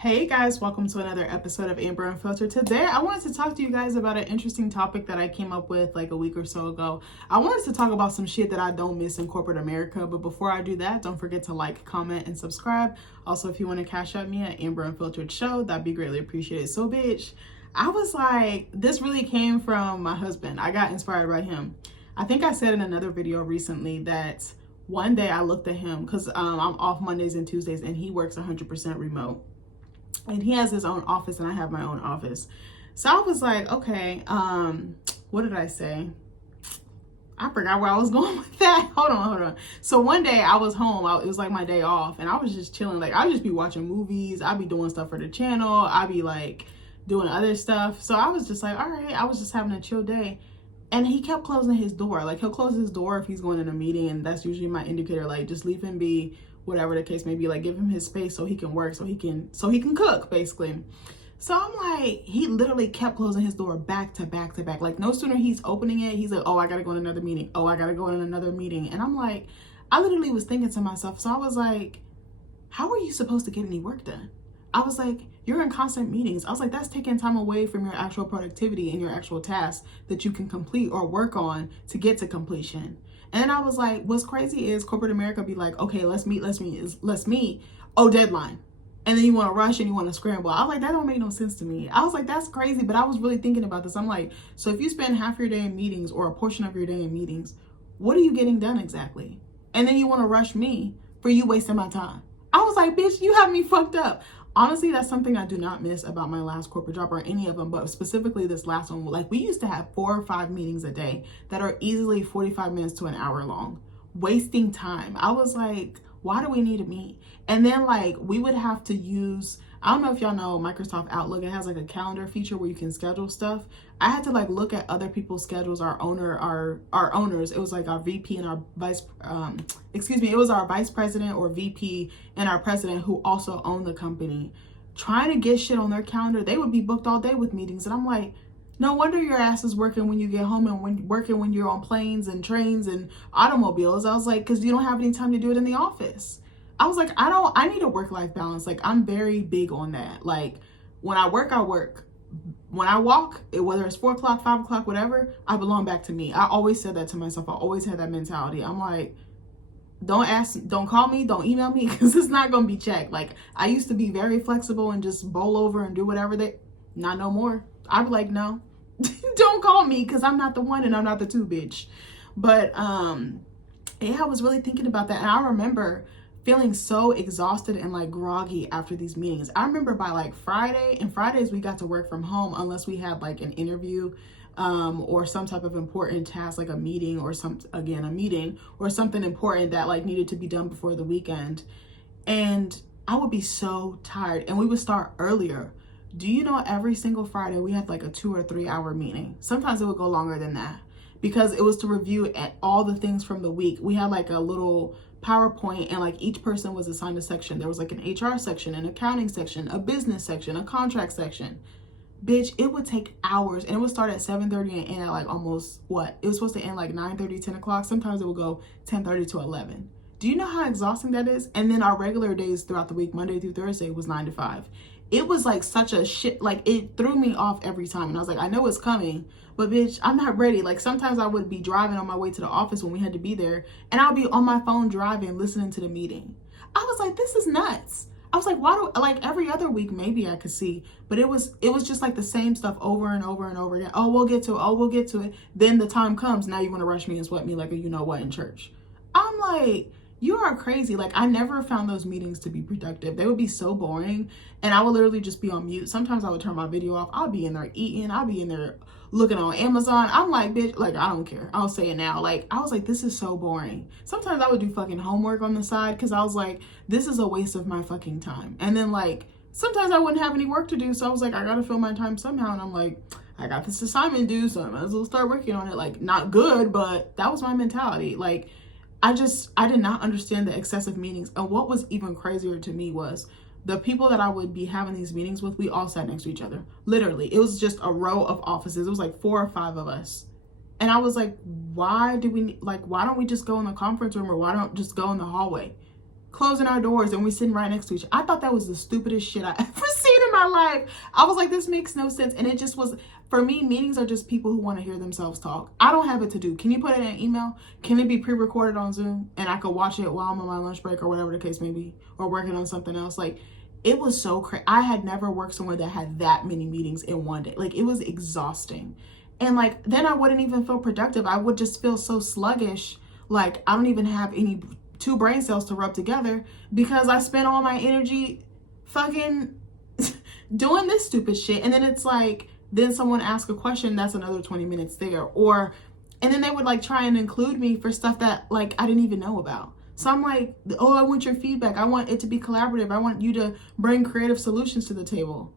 Hey guys, welcome to another episode of Amber Unfiltered. Today I wanted to talk to you guys about an interesting topic that I came up with like a week or so ago. I wanted to talk about some shit that I don't miss in corporate America, but before I do that, don't forget to like, comment, and subscribe. Also, if you want to cash out me at Amber Unfiltered Show, that'd be greatly appreciated. So bitch, I was like, this really came from my husband. I got inspired by him. I think I said in another video recently that one day I looked at him because I'm off Mondays and Tuesdays and he works 100% remote. And he has his own office and I have my own office. So I was like, okay, what did I say? I forgot where I was going with that. Hold on. So one day I was home. It was like my day off and I was just chilling. Like I'd just be watching movies. I'd be doing stuff for the channel. I'd be like doing other stuff. So I was just like, all right, I was just having a chill day. And he kept closing his door. Like he'll close his door if he's going in a meeting. And that's usually my indicator. Like just leave him be, whatever the case may be. Like give him his space so he can work, so he can cook basically. So I'm like, he literally kept closing his door back to back to back. Like no sooner he's opening it, he's like, oh, I gotta go in another meeting. Oh, I gotta go in another meeting. And I'm like, I literally was thinking to myself. So I was like, how are you supposed to get any work done? I was like, you're in constant meetings. I was like, that's taking time away from your actual productivity and your actual tasks that you can complete or work on to get to completion. And then I was like, what's crazy is corporate America be like, okay, let's meet. Oh, deadline. And then you want to rush and you want to scramble. I was like, that don't make no sense to me. I was like, that's crazy. But I was really thinking about this. I'm like, so if you spend half your day in meetings or a portion of your day in meetings, what are you getting done exactly? And then you want to rush me for you wasting my time. I was like, bitch, you have me fucked up. Honestly, that's something I do not miss about my last corporate job or any of them, but specifically this last one. Like we used to have 4 or 5 meetings a day that are easily 45 minutes to an hour long, wasting time. I was like, why do we need to meet? And then like we would have to use, I don't know if y'all know Microsoft Outlook. It has like a calendar feature where you can schedule stuff. I had to like look at other people's schedules, our owners. It was like our VP and our it was our vice president or VP and our president who also owned the company. Trying to get shit on their calendar. They would be booked all day with meetings. And I'm like, no wonder your ass is working when you get home and when you're on planes and trains and automobiles. I was like, because you don't have any time to do it in the office. I was like, I need a work-life balance. Like I'm very big on that. Like when I work, I work. When I walk, whether it's 4 o'clock, 5 o'clock, whatever, I belong back to me. I always said that to myself. I always had that mentality. I'm like, don't call me, don't email me, because it's not going to be checked. Like I used to be very flexible and just bowl over and do whatever not no more. I'd be like, no, don't call me because I'm not the one and I'm not the two, bitch. But yeah, I was really thinking about that. And I remember feeling so exhausted and like groggy after these meetings. I remember by like Friday, and Fridays we got to work from home unless we had like an interview or some type of important task, like a meeting or a meeting or something important that like needed to be done before the weekend. And I would be so tired and we would start earlier. Do you know every single Friday we had like a 2 or 3 hour meeting? Sometimes it would go longer than that because it was to review at all the things from the week. We had like a little PowerPoint and like each person was assigned a section. There was like an HR section, an accounting section, a business section, a contract section. Bitch, it would take hours and it would start at 7:30 and end at like almost it was supposed to end like 9:30, 10 o'clock. Sometimes it would go 10:30 to 11. Do you know how exhausting that is? And then our regular days throughout the week, Monday through Thursday, was 9 to 5. It was like such a shit, like it threw me off every time. And I was like, I know it's coming, but bitch, I'm not ready. Like sometimes I would be driving on my way to the office when we had to be there and I'll be on my phone driving, listening to the meeting. I was like, this is nuts. I was like, like every other week, maybe I could see, but it was just like the same stuff over and over and over again. Oh, we'll get to it. Then the time comes. Now you want to rush me and sweat me like a you know what in church. I'm like, you are crazy. Like I never found those meetings to be productive. They would be so boring and I would literally just be on mute. Sometimes I would turn my video off. I'll be in there eating. I'll be in there looking on Amazon. I'm like, bitch, like I don't care. I'll say it now. Like I was like, this is so boring. Sometimes I would do fucking homework on the side because I was like, this is a waste of my fucking time. And then like sometimes I wouldn't have any work to do. So I was like, I gotta fill my time somehow. And I'm like, I got this assignment due, so I might as well start working on it. Like not good, but that was my mentality. Like I did not understand the excessive meetings. And what was even crazier to me was the people that I would be having these meetings with, we all sat next to each other. Literally, it was just a row of offices. It was like 4 or 5 of us. And I was like, why don't we just go in the conference room or why don't just go in the hallway? Closing our doors and we sitting right next to each other. I thought that was the stupidest shit I ever my life. I was like, this makes no sense. And it just was, for me, meetings are just people who want to hear themselves talk. I don't have it to do. Can you put it in an email? Can it be pre-recorded on Zoom and I could watch it while I'm on my lunch break or whatever the case may be, or working on something else? Like, it was so crazy. I had never worked somewhere that had that many meetings in one day. Like, it was exhausting. And like, then I wouldn't even feel productive. I would just feel so sluggish. Like, I don't even have any two brain cells to rub together because I spent all my energy fucking doing this stupid shit. And then it's like, then someone asks a question, that's another 20 minutes there. Or, and then they would like try and include me for stuff that like I didn't even know about. So I'm like, oh, I want your feedback. I want it to be collaborative. I want you to bring creative solutions to the table.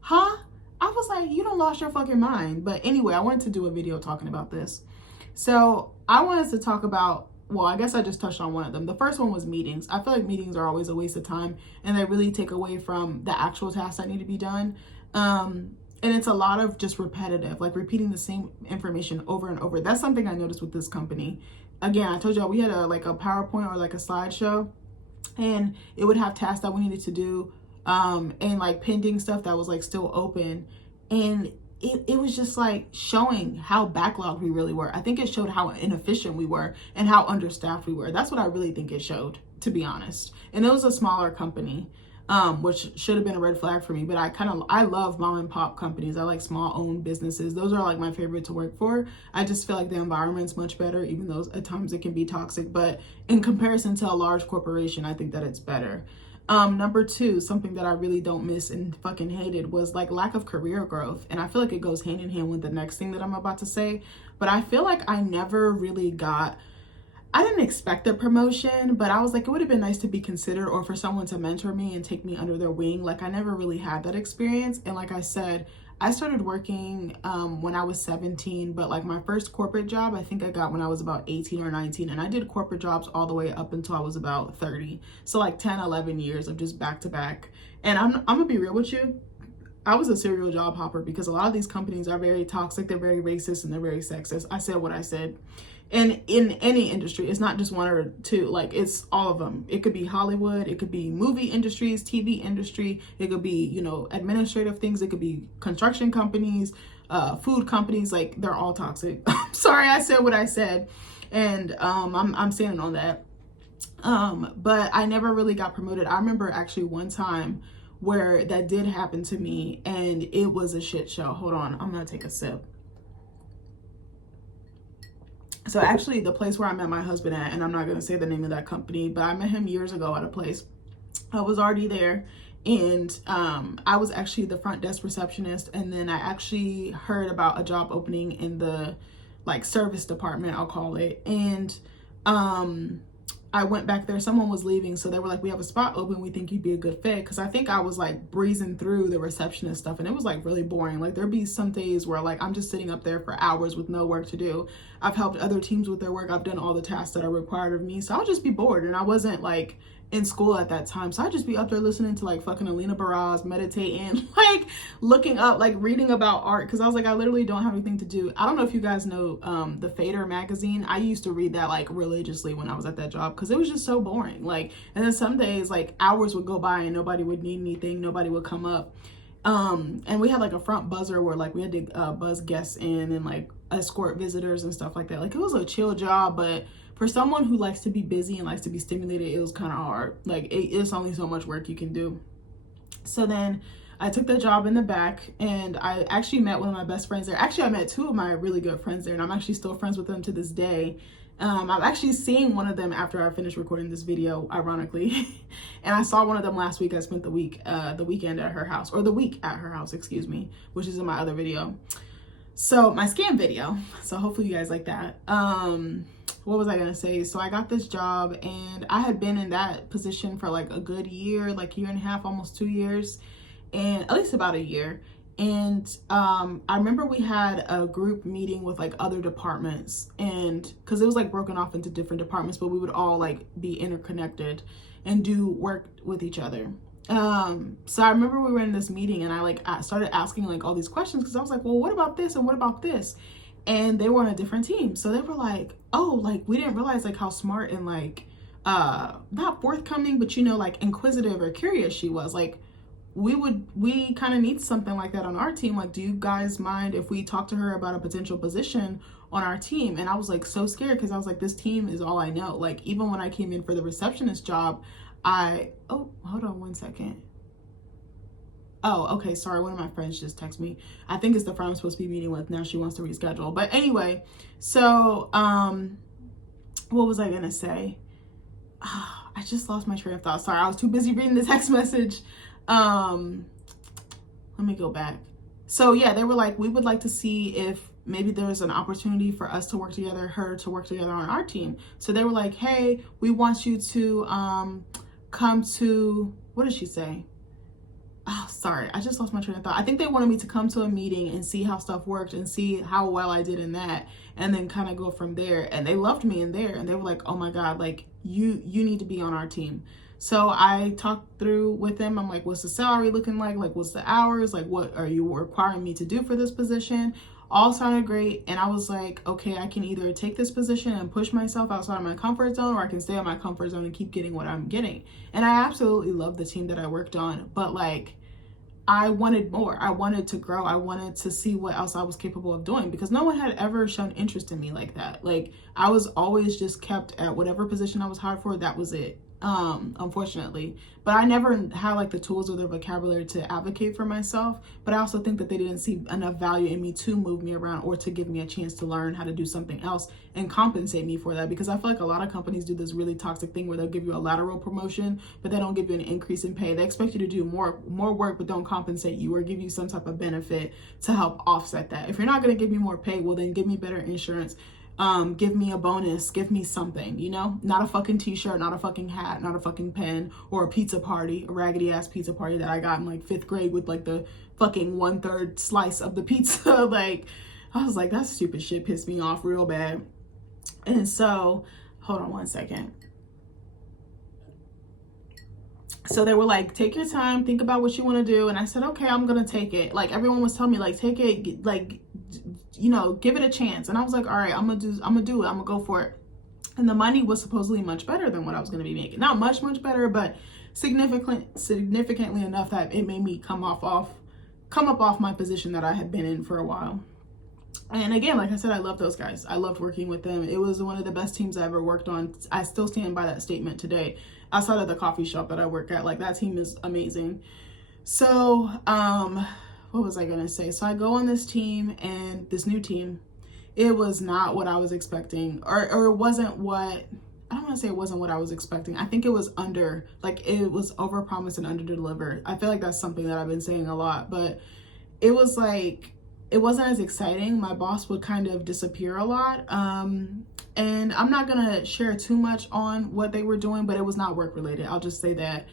Huh? I was like, you don't lost your fucking mind. But anyway, I wanted to do a video talking about this. So I wanted to talk about, well, I guess I just touched on one of them. The first one was meetings. I feel like meetings are always a waste of time and they really take away from the actual tasks that need to be done. And it's a lot of just repetitive, like repeating the same information over and over. That's something I noticed with this company. Again, I told y'all we had a PowerPoint or like a slideshow, and it would have tasks that we needed to do, and like pending stuff that was like still open. And it was just like showing how backlogged we really were. I think it showed how inefficient we were and how understaffed we were. That's what I really think it showed, to be honest. And it was a smaller company, which should have been a red flag for me. But I love mom and pop companies. I like small owned businesses. Those are like my favorite to work for. I just feel like the environment's much better, even though at times it can be toxic. But in comparison to a large corporation, I think that it's better. Number two, something that I really don't miss and fucking hated was like lack of career growth. And I feel like it goes hand in hand with the next thing that I'm about to say. But I feel like I never really I didn't expect a promotion, but I was like, it would have been nice to be considered or for someone to mentor me and take me under their wing. Like, I never really had that experience. And like I said, I started working when I was 17, but like my first corporate job, I think I got when I was about 18 or 19. And I did corporate jobs all the way up until I was about 30. So like 10, 11 years of just back to back. And I'm gonna be real with you. I was a serial job hopper because a lot of these companies are very toxic. They're very racist and they're very sexist. I said what I said. And in any industry, it's not just one or two, like it's all of them. It could be Hollywood, it could be movie industries, TV industry, it could be, you know, administrative things, it could be construction companies, food companies, like they're all toxic. Sorry, I said what I said. And I'm standing on that. But I never really got promoted. I remember actually one time where that did happen to me and it was a shit show. Hold on, I'm gonna take a sip. So actually the place where I met my husband at, and I'm not going to say the name of that company, but I met him years ago at a place. I was already there and I was actually the front desk receptionist. And then I actually heard about a job opening in the like service department, I'll call it. And I went back there, someone was leaving. So they were like, we have a spot open. We think you'd be a good fit. Cause I think I was like breezing through the receptionist stuff and it was like really boring. Like there'd be some days where like, I'm just sitting up there for hours with no work to do. I've helped other teams with their work. I've done all the tasks that are required of me. So I'll just be bored. And I wasn't like in school at that time. So I'd just be up there listening to like fucking Alina Baraz, meditating, like looking up, like reading about art. Cause I was like, I literally don't have anything to do. I don't know if you guys know the Fader magazine. I used to read that like religiously when I was at that job because it was just so boring. Like, and then some days like hours would go by and nobody would need anything. Nobody would come up. And we had like a front buzzer where like we had to buzz guests in and like escort visitors and stuff like that. Like it was a chill job, but for someone who likes to be busy and likes to be stimulated, it was kind of hard. Like it's only so much work you can do. So then I took the job in the back and I actually met one of my best friends there. Actually, I met two of my really good friends there and I'm actually still friends with them to this day. I'm actually seeing one of them after I finished recording this video, ironically. And I saw one of them last week. I spent the weekend at her house, or the week at her house, excuse me, which is in my other video. So my scam video. So hopefully you guys like that. What was I gonna say? So I got this job and I had been in that position for like a good year, like year and a half, almost 2 years, and at least about a year. And I remember we had a group meeting with like other departments, and because it was like broken off into different departments, but we would all like be interconnected and do work with each other. So I remember we were in this meeting and I started asking like all these questions because I was like, well, what about this and what about this? And they were on a different team. So they were like, oh, like we didn't realize like how smart and like not forthcoming, but you know, like inquisitive or curious she was. Like, we kind of need something like that on our team. Like, do you guys mind if we talk to her about a potential position on our team? And I was like so scared because I was like, this team is all I know. Like, even when I came in for the receptionist job, oh, hold on one second. Oh, okay, sorry, one of my friends just texted me. I think it's the friend I'm supposed to be meeting with. Now she wants to reschedule. But anyway, so what was I gonna say? I just lost my train of thought. Sorry, I was too busy reading the text message. Let me go back. So yeah, they were like, we would like to see if maybe there's an opportunity for us to work together, her to work together on our team. So they were like, hey, we want you to come to, what did she say? Oh, sorry, I just lost my train of thought. I think they wanted me to come to a meeting and see how stuff worked and see how well I did in that, and then kind of go from there. And they loved me in there, and they were like, oh my God, like you need to be on our team. So I talked through with them. I'm like, what's the salary looking like? Like, what's the hours? Like, what are you requiring me to do for this position? All sounded great. And I was like, okay, I can either take this position and push myself outside of my comfort zone, or I can stay in my comfort zone and keep getting what I'm getting. And I absolutely love the team that I worked on, but like, I wanted more. I wanted to grow. I wanted to see what else I was capable of doing, because no one had ever shown interest in me like that. Like, I was always just kept at whatever position I was hired for. That was it. Unfortunately, but I never had like the tools or the vocabulary to advocate for myself. But I also think that they didn't see enough value in me to move me around or to give me a chance to learn how to do something else and compensate me for that. Because I feel like a lot of companies do this really toxic thing where they'll give you a lateral promotion, but they don't give you an increase in pay. They expect you to do more work, but don't compensate you or give you some type of benefit to help offset that. If you're not going to give me more pay, well then give me better insurance. Give me a bonus, give me something, you know, not a fucking t-shirt, not a fucking hat, not a fucking pen, or a pizza party, a raggedy ass pizza party that I got in like 5th grade with like the fucking 1/3 slice of the pizza. Like, I was like, that stupid shit pissed me off real bad. And so, hold on one second. So they were like, take your time, think about what you want to do. And I said, okay, I'm going to take it. Like, everyone was telling me, like, take it, like, you know, give it a chance. And I was like, all right, I'm gonna do it. I'm gonna go for it. And the money was supposedly much better than what I was going to be making. Not much better, but significantly enough that it made me come up off my position that I had been in for a while. And again, like I said, I love those guys. I loved working with them. It was one of the best teams I ever worked on. I still stand by that statement today. Outside of the coffee shop that I work at, like, that team is amazing. So, what was I gonna say? So I go on this team, and this new team, it was not what I was expecting, or it wasn't what, I don't want to say it wasn't what I was expecting. I think it was it was overpromised and underdelivered. I feel like that's something that I've been saying a lot, but it was like, it wasn't as exciting. My boss would kind of disappear a lot. And I'm not gonna share too much on what they were doing, but it was not work related. I'll just say that.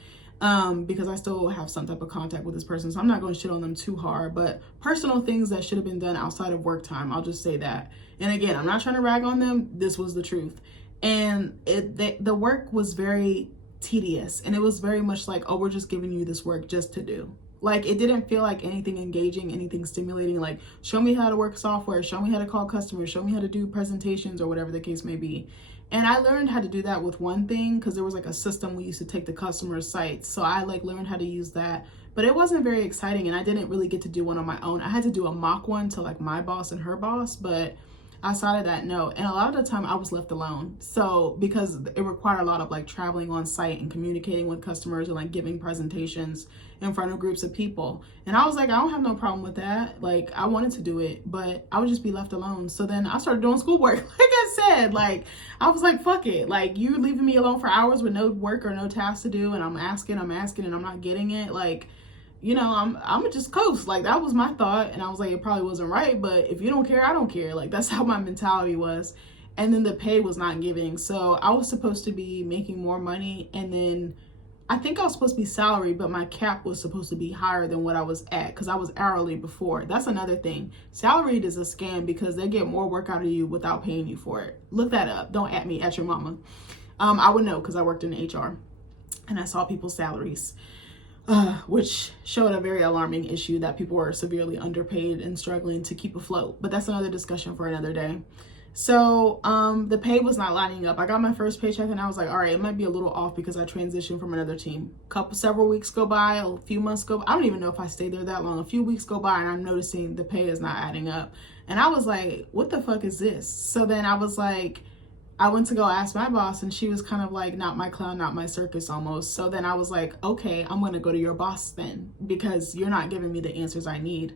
Because I still have some type of contact with this person, so I'm not going to shit on them too hard, but personal things that should have been done outside of work time, I'll just say that. And again, I'm not trying to rag on them. This was the truth. And the work was very tedious, and it was very much like, oh, we're just giving you this work just to do. Like, it didn't feel like anything engaging, anything stimulating, like, show me how to work software, show me how to call customers, show me how to do presentations, or whatever the case may be. And I learned how to do that with one thing, because there was like a system we used to take to customer sites. So I like learned how to use that, but it wasn't very exciting, and I didn't really get to do one on my own. I had to do a mock one to like my boss and her boss, but outside of that, no. And a lot of the time I was left alone. So because it required a lot of like traveling on site and communicating with customers and like giving presentations in front of groups of people. And I was like, I don't have no problem with that. Like, I wanted to do it, but I would just be left alone. So then I started doing schoolwork. Like I said, like, I was like, fuck it. Like, you're leaving me alone for hours with no work or no tasks to do. And I'm asking and I'm not getting it. Like, you know, I'm gonna just coast. Like, that was my thought. And I was like, it probably wasn't right, but if you don't care, I don't care. Like, that's how my mentality was. And then the pay was not giving. So I was supposed to be making more money, and then I think I was supposed to be salary, but my cap was supposed to be higher than what I was at, because I was hourly before. That's another thing. Salaried is a scam, because they get more work out of you without paying you for it. Look that up. Don't at me, at your mama. I would know, because I worked in HR and I saw people's salaries, which showed a very alarming issue that people were severely underpaid and struggling to keep afloat. But that's another discussion for another day. So the pay was not lining up. I got my first paycheck and I was like, all right, it might be a little off because I transitioned from another team. Several weeks go by, a few months go by. I don't even know if I stayed there that long. A few weeks go by and I'm noticing the pay is not adding up. And I was like, what the fuck is this? So then I was like, I went to go ask my boss and she was kind of like, not my clown, not my circus almost. So then I was like, okay, I'm going to go to your boss then because you're not giving me the answers I need.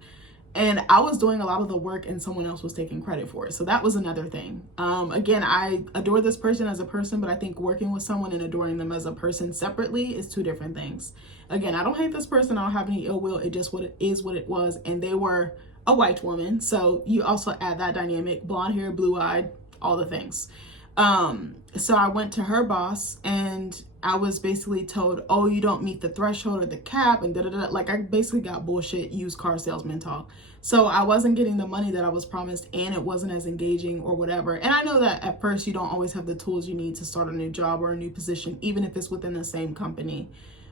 And I was doing a lot of the work and someone else was taking credit for it. So that was another thing. Again, I adore this person as a person, but I think working with someone and adoring them as a person separately is two different things. Again, I don't hate this person. I don't have any ill will. It just what it was. And they were a white woman. So you also add that dynamic, blonde hair, blue eyed, all the things. So I went to her boss and I was basically told, oh, you don't meet the threshold or the cap and da-da-da. Like I basically got bullshit used car salesman talk. So I wasn't getting the money that I was promised and it wasn't as engaging or whatever. And I know that at first you don't always have the tools you need to start a new job or a new position, even if it's within the same company.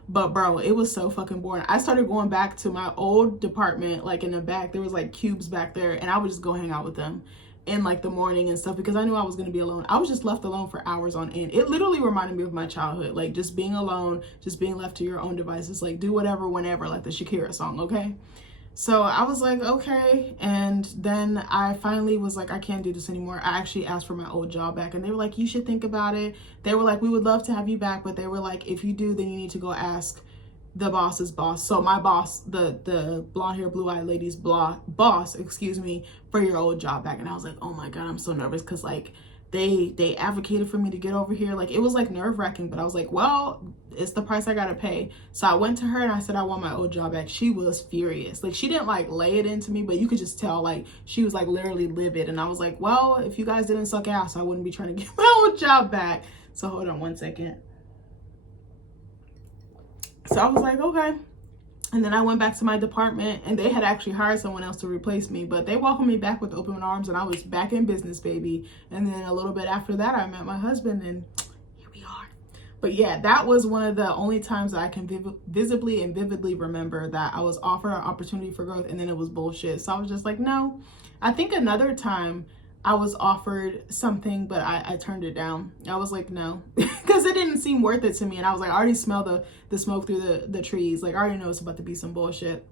But bro, it was so fucking boring. I started going back to my old department, like in the back, there was like cubes back there and I would just go hang out with them in like the morning and stuff because I knew I was going to be alone. I was just left alone for hours on end. It literally reminded me of my childhood, like just being alone, just being left to your own devices, like do whatever, whenever, like the Shakira song, okay? So I was like, okay. And then I finally was like, I can't do this anymore. I actually asked for my old job back and they were like, you should think about it. They were like, we would love to have you back, but they were like, if you do, then you need to go ask the boss's boss. So my boss, the blonde hair, blue eyed lady's boss, for your old job back. And I was like, oh my God, I'm so nervous. Cause like they advocated for me to get over here. Like it was like nerve wracking, but I was like, well, it's the price I gotta pay. So I went to her and I said, I want my old job back. She was furious. Like she didn't like lay it into me, but you could just tell like she was like literally livid. And I was like, well, if you guys didn't suck ass, I wouldn't be trying to get my old job back. So hold on one second. So I was like, okay. And then I went back to my department and they had actually hired someone else to replace me, but they welcomed me back with open arms and I was back in business, baby. And then a little bit after that, I met my husband and here we are. But yeah, that was one of the only times that I can visibly and vividly remember that I was offered an opportunity for growth and then it was bullshit. So I was just like, no. I think another time I was offered something, but I turned it down. I was like, no, because it didn't seem worth it to me. And I was like, I already smell the smoke through the trees. Like, I already know it's about to be some bullshit.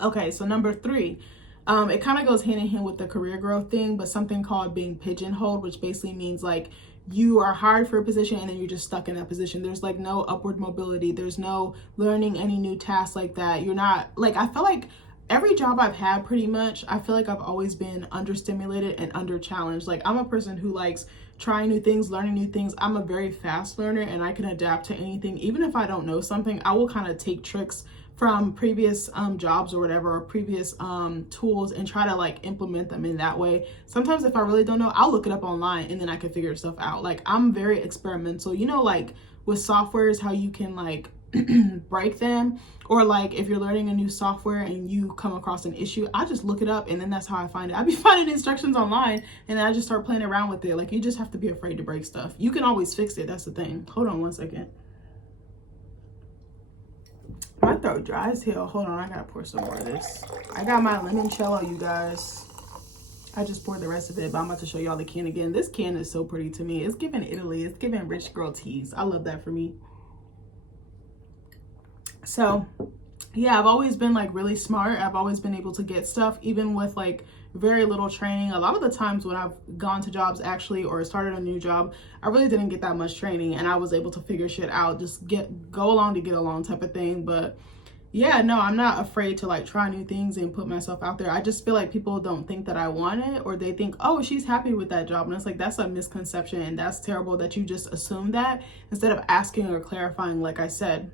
Okay, so number 3, it kind of goes hand in hand with the career growth thing, but something called being pigeonholed, which basically means like you are hired for a position and then you're just stuck in that position. There's like no upward mobility. There's no learning any new tasks like that. You're not like, I feel like every job I've had pretty much, I feel like I've always been understimulated and under challenged. Like I'm a person who likes trying new things, learning new things. I'm a very fast learner and I can adapt to anything. Even if I don't know something, I will kind of take tricks from previous jobs or whatever, or previous tools and try to like implement them in that way. Sometimes if I really don't know, I'll look it up online and then I can figure stuff out. Like I'm very experimental, you know, like with softwares, how you can like break them, or like if you're learning a new software and you come across an issue, I just look it up and then that's how I find it. I be finding instructions online and then I just start playing around with it. Like you just have to be afraid to break stuff. You can always fix it. That's the thing. Hold on one second. My throat dry as hell. Hold on, I gotta pour some more of this. I got my limoncello, you guys. I just poured the rest of it, but I'm about to show y'all the can again. This can is so pretty to me. It's giving Italy. It's giving rich girl teas. I love that for me. So yeah, I've always been like really smart. I've always been able to get stuff, even with like very little training. A lot of the times when I've gone to jobs actually, or started a new job, I really didn't get that much training and I was able to figure shit out, just go along to get along type of thing. But yeah, no, I'm not afraid to like try new things and put myself out there. I just feel like people don't think that I want it, or they think, oh, she's happy with that job. And it's like, that's a misconception and that's terrible that you just assume that instead of asking or clarifying, like I said.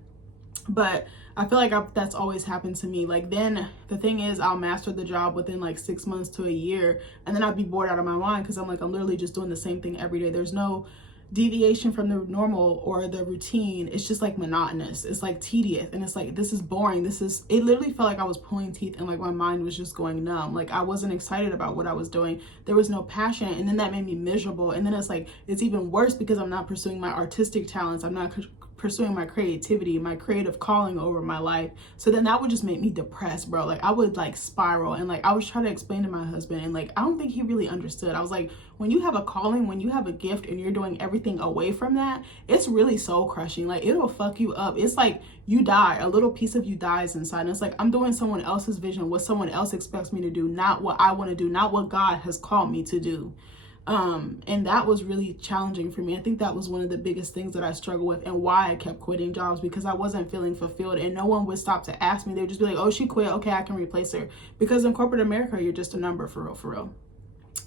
But I feel like that's always happened to me. Like then the thing is, I'll master the job within like 6 months to a year and then I'll be bored out of my mind because I'm literally just doing the same thing every day. There's no deviation from the normal or the routine. It's just like monotonous. It's like tedious and it's like, this is boring. It literally felt like I was pulling teeth and like my mind was just going numb. Like I wasn't excited about what I was doing. There was no passion, and then that made me miserable. And then it's like, it's even worse because I'm not pursuing my artistic talents. I'm not pursuing my creativity, my creative calling over my life. So then that would just make me depressed, bro. Like I would like spiral, and like I was trying to explain to my husband, and like I don't think he really understood. I was like, when you have a calling, when you have a gift and you're doing everything away from that, it's really soul crushing. Like it'll fuck you up. It's like you die, a little piece of you dies inside. And it's like I'm doing someone else's vision, what someone else expects me to do, not what I want to do, not what God has called me to do. And that was really challenging for me. I think that was one of the biggest things that I struggled with, and why I kept quitting jobs, because I wasn't feeling fulfilled, and no one would stop to ask me. They would just be like, oh, she quit. Okay, I can replace her. Because in corporate America, you're just a number, for real, for real.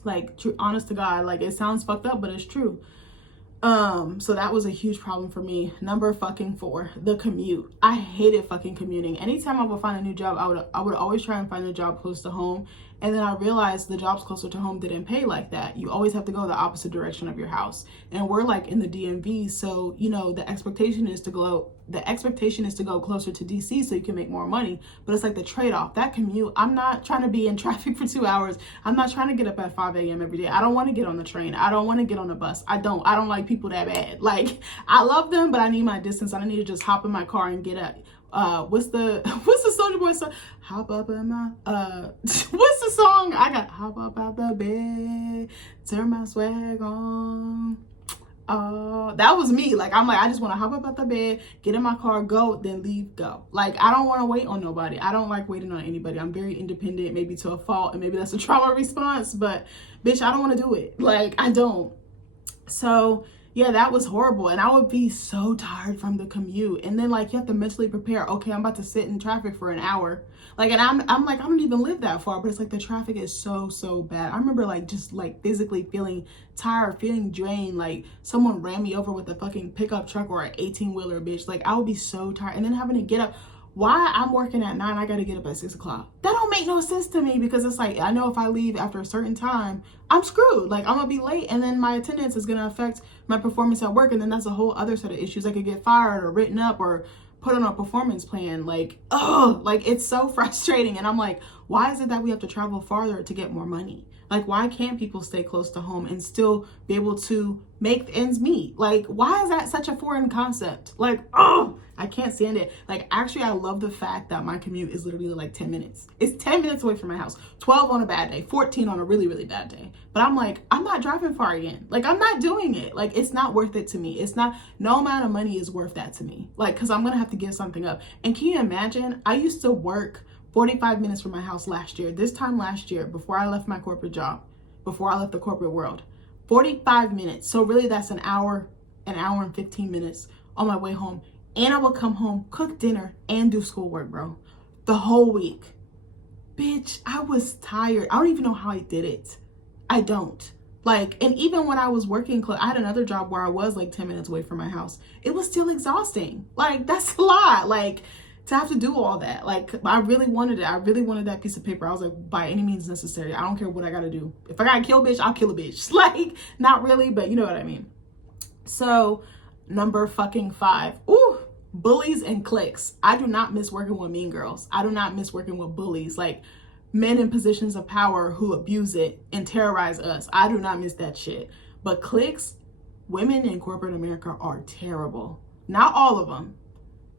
Like, honest to God, like it sounds fucked up, but it's true. So that was a huge problem for me. Number fucking 4, the commute. I hated fucking commuting. Anytime I would find a new job, I would always try and find a job close to home. And then I realized the jobs closer to home didn't pay like that. You always have to go the opposite direction of your house. And we're like in the DMV, so you know the expectation is to go closer to DC so you can make more money. But it's like the trade-off. That commute, I'm not trying to be in traffic for 2 hours. I'm not trying to get up at 5 a.m. every day. I don't want to get on the train. I don't want to get on the bus. I don't like people that bad. Like I love them, but I need my distance. I need to just hop in my car and get up. What's the Soulja Boy song? Hop up in my what's the song? I got hop up out the bed, turn my swag on. That was me. Like I'm like, I just want to hop up out the bed, get in my car, go, then leave, go. Like I don't want to wait on nobody. I don't like waiting on anybody. I'm very independent, maybe to a fault, and maybe that's a trauma response, but bitch, I don't want to do it. Like I don't. So yeah, that was horrible. And I would be so tired from the commute. And then like you have to mentally prepare, okay, I'm about to sit in traffic for an hour. Like, and I'm like, I don't even live that far, but it's like the traffic is so bad. I remember like just like physically feeling tired, feeling drained, like someone ran me over with a fucking pickup truck or an 18-wheeler, bitch. Like I would be so tired. And then having to get up. Why I'm working at 9, I gotta get up at 6 o'clock. That don't make no sense to me, because it's like, I know if I leave after a certain time, I'm screwed. Like I'm gonna be late, and then my attendance is gonna affect my performance at work. And then that's a whole other set of issues. I could get fired or written up or put on a performance plan. Like, oh, like it's so frustrating. And I'm like, why is it that we have to travel farther to get more money? Like, why can't people stay close to home and still be able to make ends meet? Like, why is that such a foreign concept? Like, oh, I can't stand it. Like, actually, I love the fact that my commute is literally like 10 minutes. It's 10 minutes away from my house, 12 on a bad day, 14 on a really bad day. But I'm like, I'm not driving far again. Like, I'm not doing it. Like, it's not worth it to me. It's not, no amount of money is worth that to me. Like, because I'm going to have to give something up. And can you imagine? I used to work 45 minutes from my house last year. This time last year, before I left my corporate job, before I left the corporate world, 45 minutes. So really that's an hour and 15 minutes on my way home. And I would come home, cook dinner, and do schoolwork, bro. The whole week. Bitch, I was tired. I don't even know how I did it. I don't. Like, and even when I was working, I had another job where I was like 10 minutes away from my house. It was still exhausting. Like, that's a lot. Like, to have to do all that. Like, I really wanted it. I really wanted that piece of paper. I was like, by any means necessary. I don't care what I gotta do. If I gotta kill a bitch, I'll kill a bitch. Like, not really, but you know what I mean. So, number fucking 5. Ooh, bullies and cliques. I do not miss working with mean girls. I do not miss working with bullies. Like, men in positions of power who abuse it and terrorize us. I do not miss that shit. But cliques, women in corporate America are terrible. Not all of them,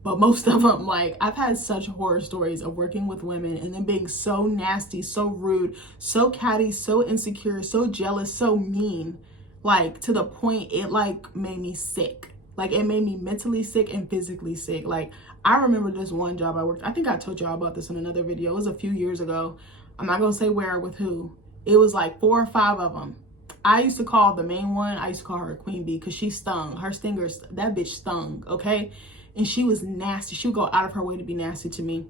but most of them. Like, I've had such horror stories of working with women and them being so nasty, so rude, so catty, so insecure, so jealous, so mean, like to the point it like made me sick. Like, it made me mentally sick and physically sick. Like, I remember this one job I worked, I think I told y'all about this in another video. It was a few years ago. I'm not gonna say where, with who. It was like 4 or 5 of them. I used to call the main one, I used to call her Queen Bee, because she stung. Her stingers, that bitch stung, okay? And she was nasty. She would go out of her way to be nasty to me.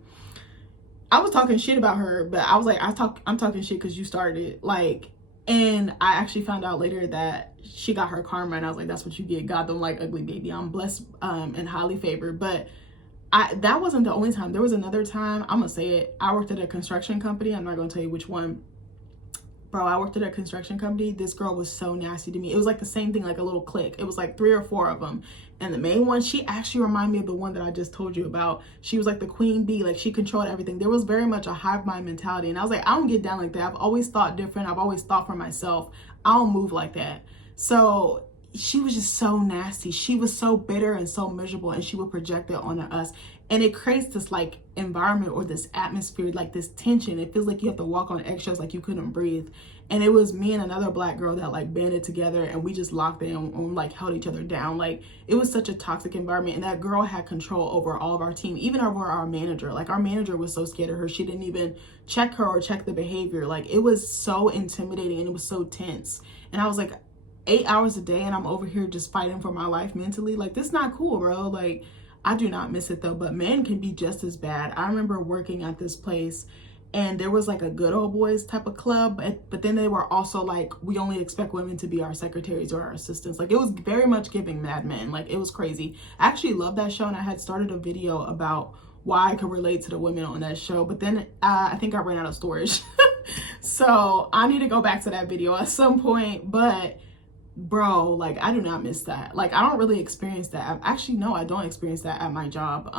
I was talking shit about her, but I was like, I'm talking shit because you started it. Like, and I actually found out later that she got her karma, and I was like, that's what you get. God don't like ugly, baby. I'm blessed and highly favored. But that wasn't the only time. There was another time, I'm gonna say it. I worked at a construction company. I'm not gonna tell you which one. Bro, I worked at a construction company. This girl was so nasty to me. It was like the same thing, like a little clique. It was like 3 or 4 of them. And the main one, she actually reminded me of the one that I just told you about. She was like the queen bee. Like, she controlled everything. There was very much a hive mind mentality. And I was like, I don't get down like that. I've always thought different. I've always thought for myself. I don't move like that. So she was just so nasty. She was so bitter and so miserable, and she would project it onto us. And it creates this like environment or this atmosphere, like this tension. It feels like you have to walk on eggshells, like you couldn't breathe. And it was me and another black girl that like banded together, and we just locked in and like held each other down. Like it was such a toxic environment, and that girl had control over all of our team, even over our manager. Like our manager was so scared of her, she didn't even check her or check the behavior. Like it was so intimidating and it was so tense. And I was like, 8 hours a day and I'm over here just fighting for my life mentally. Like, this is not cool, bro. Like, I do not miss it though, but men can be just as bad. I remember working at this place and there was like a good old boys type of club, but then they were also like, we only expect women to be our secretaries or our assistants. Like, it was very much giving Mad Men. Like, it was crazy. I actually love that show, and I had started a video about why I could relate to the women on that show, but then I think I ran out of storage. So I need to go back to that video at some point. But bro, like, I do not miss that. Like, I don't really experience that. Actually, no, I don't experience that at my job.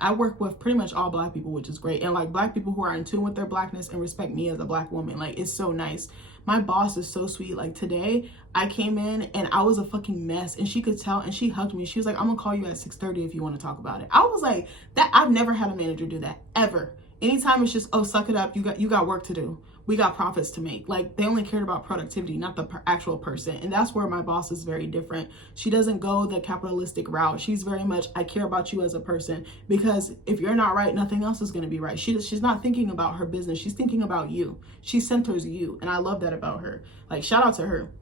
I work with pretty much all black people, which is great. And like black people who are in tune with their blackness and respect me as a black woman. Like, it's so nice. My boss is so sweet. Like, today I came in and I was a fucking mess, and she could tell, and she hugged me. She was like, I'm gonna call you at 6:30 if you want to talk about it. I was like, that, I've never had a manager do that, ever. Anytime it's just, oh, suck it up, you got work to do. We got profits to make. Like, they only cared about productivity, not the actual person. And that's where my boss is very different. She doesn't go the capitalistic route. She's very much, I care about you as a person, because if you're not right, nothing else is going to be right. She's not thinking about her business. She's thinking about you. She centers you. And I love that about her. Like, shout out to her.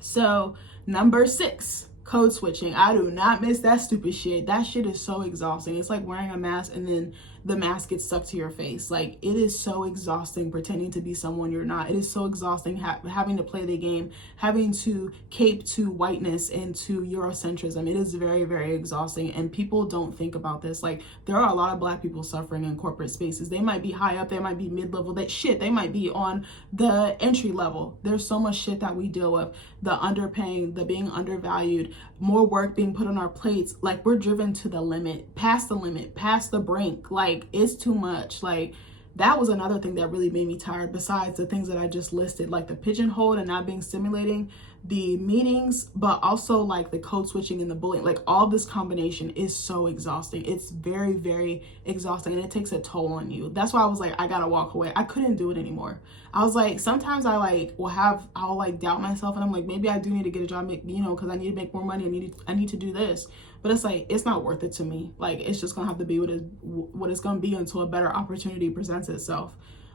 So, number 6. Code switching. I do not miss that stupid shit. That shit is so exhausting. It's like wearing a mask and then the mask gets stuck to your face. Like, it is so exhausting pretending to be someone you're not. It is so exhausting having to play the game, having to cape to whiteness and to Eurocentrism. It is very, very exhausting, and people don't think about this. Like, there are a lot of black people suffering in corporate spaces. They might be high up, they might be mid-level, they might be on the entry level. There's so much shit that we deal with. The underpaying, the being undervalued, more work being put on our plates. Like, we're driven to the limit, past the brink. Like, it's too much. Like, that was another thing that really made me tired, besides the things that I just listed, like the pigeonhole and not being stimulating, the meetings, but also like the code switching and the bullying. Like, all this combination is so exhausting. It's very, very exhausting, and it takes a toll on you. That's why I was like, I gotta walk away. I couldn't do it anymore. I was like, sometimes I'll like doubt myself, and I'm like, maybe I do need to get a job, you know, because I need to make more money. I need to do this. But it's like, it's not worth it to me. Like, it's just gonna have to be what it's gonna be until a better opportunity presents itself.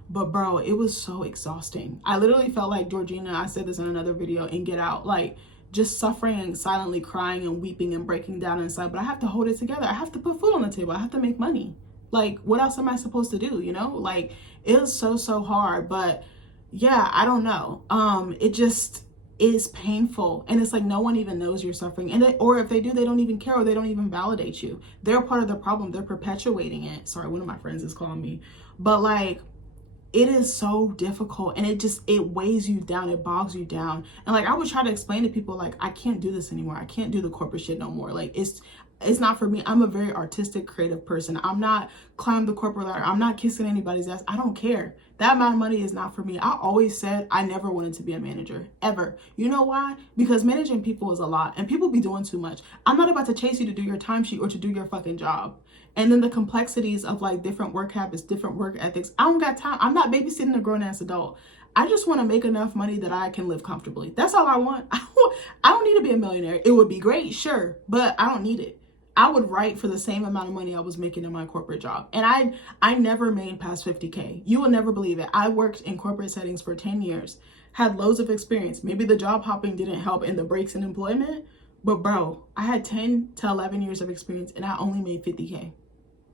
But bro, it was so exhausting. I literally felt like Georgina, I said this in another video, in Get Out, like, just suffering and silently crying and weeping and breaking down inside. But I have to hold it together. I have to put food on the table. I have to make money. Like, what else am I supposed to do, you know? Like, it was so hard. But yeah, I don't know. It just is painful, and it's like no one even knows you're suffering, and or if they do, they don't even care, or they don't even validate you. They're part of the problem. They're perpetuating it. Sorry, one of my friends is calling me. But like, it is so difficult, and it weighs you down, it bogs you down. And like, I would try to explain to people, like, I can't do this anymore. I can't do the corporate shit no more. Like, it's not for me. I'm a very artistic, creative person. I'm not climbing the corporate ladder. I'm not kissing anybody's ass. I don't care. That amount of money is not for me. I always said I never wanted to be a manager, ever. You know why? Because managing people is a lot, and people be doing too much. I'm not about to chase you to do your timesheet or to do your fucking job. And then the complexities of like different work habits, different work ethics. I don't got time. I'm not babysitting a grown ass adult. I just want to make enough money that I can live comfortably. That's all I want. I don't need to be a millionaire. It would be great, sure, but I don't need it. I would write for the same amount of money I was making in my corporate job. And I never made past 50K. You will never believe it. I worked in corporate settings for 10 years, had loads of experience. Maybe the job hopping didn't help in the breaks in employment, but bro, I had 10 to 11 years of experience, and I only made 50K.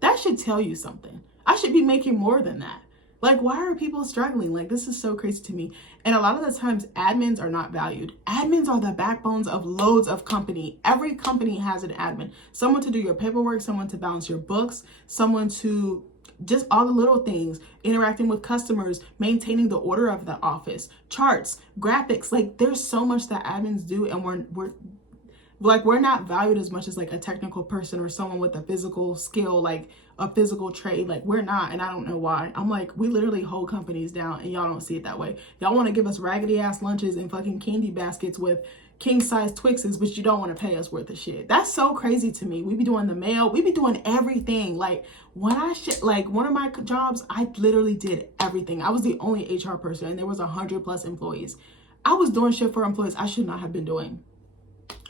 That should tell you something. I should be making more than that. Like, why are people struggling? Like, this is so crazy to me. And a lot of the times, admins are not valued. Admins are the backbones of loads of company. Every company has an admin. Someone to do your paperwork, someone to balance your books, someone to just all the little things, interacting with customers, maintaining the order of the office, charts, graphics. Like, there's so much that admins do, and we're not valued as much as like a technical person or someone with a physical skill, like a physical trade. Like, we're not, and I don't know why. I'm like, we literally hold companies down, and y'all don't see it that way. Y'all want to give us raggedy ass lunches and fucking candy baskets with king size Twixes, but you don't want to pay us worth of shit. That's so crazy to me. We be doing the mail, we be doing everything. Like, when like one of my jobs, I literally did everything. I was the only HR person, and there was 100+ employees. I was doing shit for employees I should not have been doing,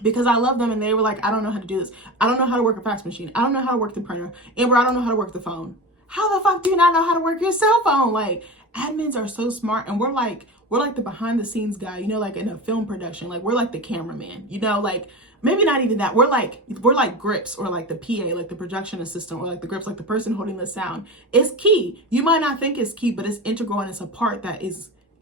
because I love them, and they were like, I don't know how to do this. I don't know how to work a fax machine. I don't know how to work the printer. Amber, I don't know how to work the phone. How the fuck do you not know how to work your cell phone? Like, admins are so smart, and we're like the behind the scenes guy, you know, like in a film production. Like, we're like the cameraman, you know, like maybe not even that. We're like grips, or like the PA, like the production assistant, or like the grips, like the person holding the sound. It's key. You might not think it's key, but it's integral, and it's a part that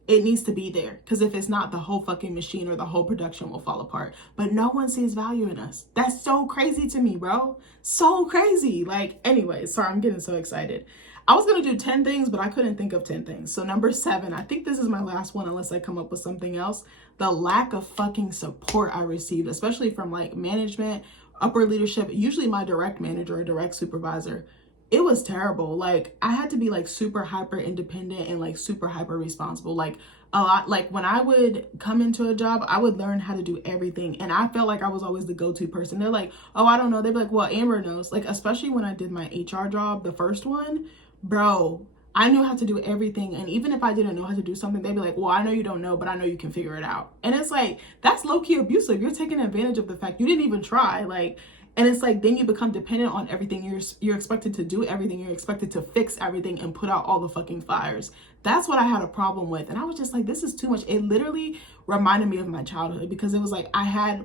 it needs to be there, because if it's not, the whole fucking machine or the whole production will fall apart. But no one sees value in us. That's so crazy to me, bro. So crazy. Like, anyway, sorry, I'm getting so excited. I was gonna do 10 things, but I couldn't think of 10 things. So number 7, I think this is my last one unless I come up with something else. The lack of fucking support I received, especially from like management, upper leadership, usually my direct manager or direct supervisor. It was terrible. Like, I had to be like super hyper independent and like super hyper responsible. Like, a lot, like when I would come into a job, I would learn how to do everything. And I felt like I was always the go-to person. They're like, oh, I don't know. They'd be like, well, Amber knows. Like, especially when I did my HR job, the first one, bro, I knew how to do everything. And even if I didn't know how to do something, they'd be like, well, I know you don't know, but I know you can figure it out. And it's like, that's low-key abusive. You're taking advantage of the fact you didn't even try. Like, and it's like, then you become dependent on everything. You're expected to do everything. You're expected to fix everything and put out all the fucking fires. That's what I had a problem with. And I was just like, this is too much. It literally reminded me of my childhood, because it was like,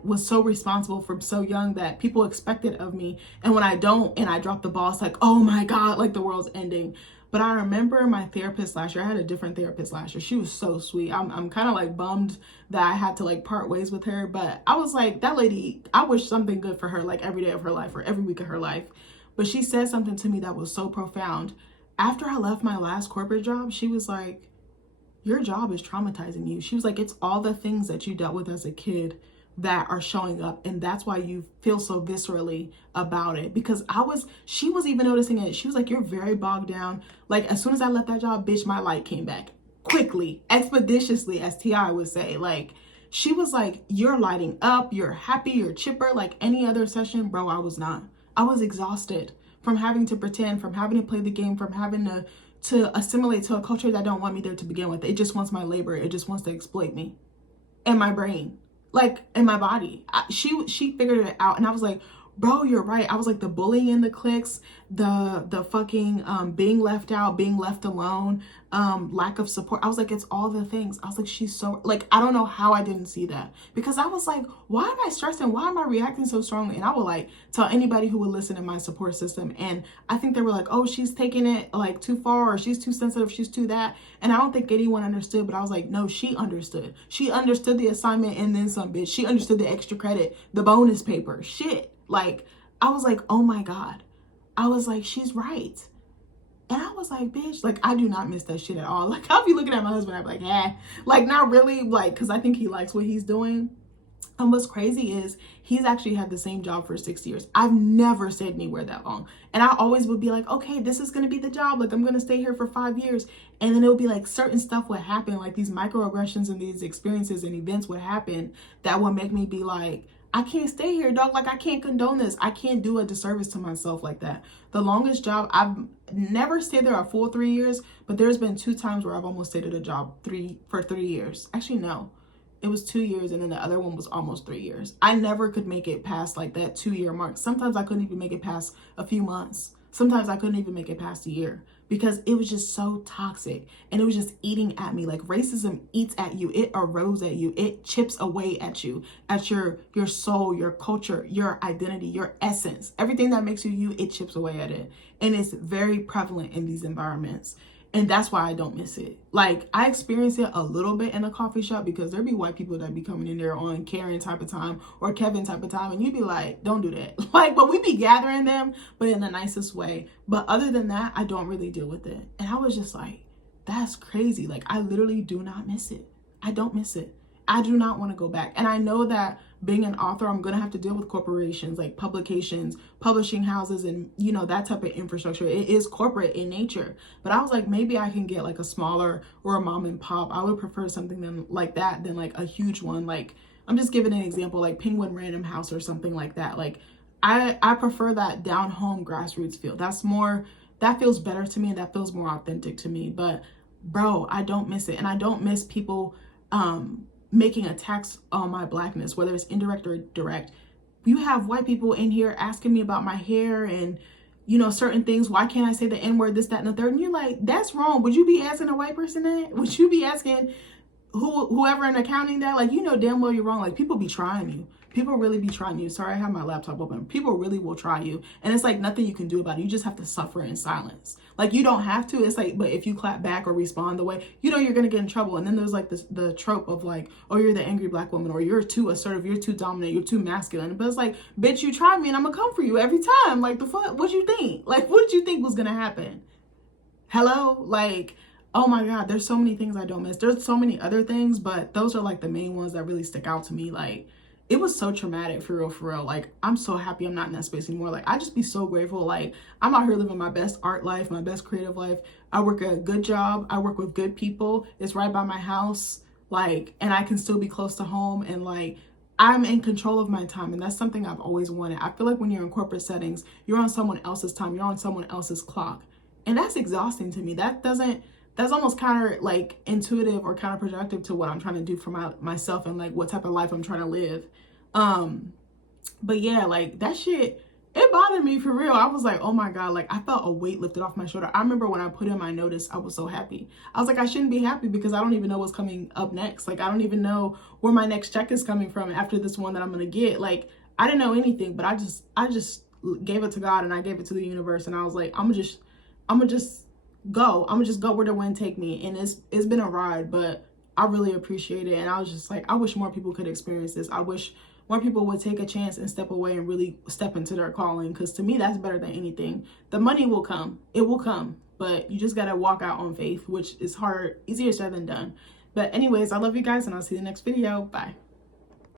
was so responsible from so young that people expected of me. And when I don't, and I drop the ball, it's like, oh my God, like the world's ending. But I remember my therapist last year. I had a different therapist last year. She was so sweet. I'm kind of like bummed that I had to like part ways with her. But I was like, that lady, I wish something good for her, like every day of her life or every week of her life. But she said something to me that was so profound. After I left my last corporate job, she was like, your job is traumatizing you. She was like, it's all the things that you dealt with as a kid that are showing up, and that's why you feel so viscerally about it. Because she was even noticing it. She was like, you're very bogged down. Like, as soon as I left that job, bitch, my light came back quickly, expeditiously, as T.I. would say. Like, she was like, you're lighting up, you're happy, you're chipper. Like any other session, bro, I was not. I was exhausted from having to pretend, from having to play the game, from having to assimilate to a culture that don't want me there to begin with. It just wants my labor. It just wants to exploit me and my brain. Like, in my body. She figured it out, and I was like, bro, you're right. I was like, the bullying in the cliques, the fucking being left out, being left alone, lack of support. I was like, it's all the things. I was like, she's so, like, I don't know how I didn't see that, because I was like, why am I stressing? Why am I reacting so strongly? And I would like tell anybody who would listen in my support system, and I think they were like, oh, she's taking it like too far, or she's too sensitive, she's too that. And I don't think anyone understood, but I was like, no, she understood. She understood the assignment and then some, bitch. She understood the extra credit, the bonus paper, shit. Like, I was like, oh my God. I was like, she's right. And I was like, bitch, like, I do not miss that shit at all. Like, I'll be looking at my husband, I'm like, like, not really, like, because I think he likes what he's doing. And what's crazy is he's actually had the same job for 6 years. I've never stayed anywhere that long. And I always would be like, okay, this is going to be the job. Like, I'm going to stay here for 5 years. And then it would be like certain stuff would happen, like these microaggressions and these experiences and events would happen that would make me be like, I can't stay here, dog. Like, I can't condone this. I can't do a disservice to myself like that. The longest job, I've never stayed there a full 3 years, but there's been 2 times where I've almost stayed at a job for 3 years. Actually, no. It was 2 years, and then the other one was almost 3 years. I never could make it past like that 2-year mark. Sometimes I couldn't even make it past a few months. Sometimes I couldn't even make it past a year, because it was just so toxic, and it was just eating at me. Like, racism eats at you. It erodes at you. It chips away at you, at your soul, your culture, your identity, your essence. Everything that makes you you, it chips away at it. And it's very prevalent in these environments. And that's why I don't miss it. Like, I experience it a little bit in a coffee shop, because there be white people that be coming in there on Karen type of time or Kevin type of time. And you be like, don't do that. Like, but we be gathering them, but in the nicest way. But other than that, I don't really deal with it. And I was just like, that's crazy. Like, I literally do not miss it. I don't miss it. I do not want to go back. And I know that being an author, I'm gonna have to deal with corporations, like publications, publishing houses, and you know, that type of infrastructure. It is corporate in nature. But I was like, maybe I can get like a smaller or a mom and pop. I would prefer something like that than like a huge one. Like, I'm just giving an example, like Penguin Random House or something like that. Like, I prefer that down home grassroots feel. That feels better to me, and that feels more authentic to me. But bro, I don't miss it. And I don't miss people making attacks on my blackness, whether it's indirect or direct. You have white people in here asking me about my hair and, you know, certain things. Why can't I say the N-word, this, that, and the third? And you're like, that's wrong. Would you be asking a white person that? Would you be asking whoever in accounting that? Like, you know damn well you're wrong. Like, people be trying you. People really be trying you. Sorry, I have my laptop open. People really will try you. And it's like nothing you can do about it. You just have to suffer in silence. Like, you don't have to. It's like, but if you clap back or respond the way, you know you're going to get in trouble. And then there's like the trope of like, oh, you're the angry black woman, or you're too assertive, you're too dominant, you're too masculine. But it's like, bitch, you tried me and I'm going to come for you every time. Like, the fuck? What you think? Like, what did you think was going to happen? Hello? Like, oh my God, there's so many things I don't miss. There's so many other things, but those are like the main ones that really stick out to me. Like, it was so traumatic, for real. Like, I'm so happy I'm not in that space anymore. Like, I just be so grateful. Like, I'm out here living my best art life, my best creative life. I work a good job. I work with good people. It's right by my house. Like, and I can still be close to home. And like, I'm in control of my time. And that's something I've always wanted. I feel like when you're in corporate settings, you're on someone else's time. You're on someone else's clock. And that's exhausting to me. That's almost counter like intuitive or counterproductive to what I'm trying to do for myself and like what type of life I'm trying to live. But yeah, like that shit, it bothered me for real. I was like, oh my God, like I felt a weight lifted off my shoulder. I remember when I put in my notice, I was so happy. I was like, I shouldn't be happy because I don't even know what's coming up next. Like, I don't even know where my next check is coming from after this one that I'm gonna get. Like, I didn't know anything, but I just gave it to God and I gave it to the universe, and I was like, I'm gonna just go where the wind take me. And it's been a ride, but I really appreciate it. And I was just like, I wish more people could experience this. I wish more people would take a chance and step away and really step into their calling, because to me that's better than anything. The money will come, it will come, but you just gotta walk out on faith, which is hard, easier said than done. But anyways, I love you guys, and I'll see you in the next video. Bye.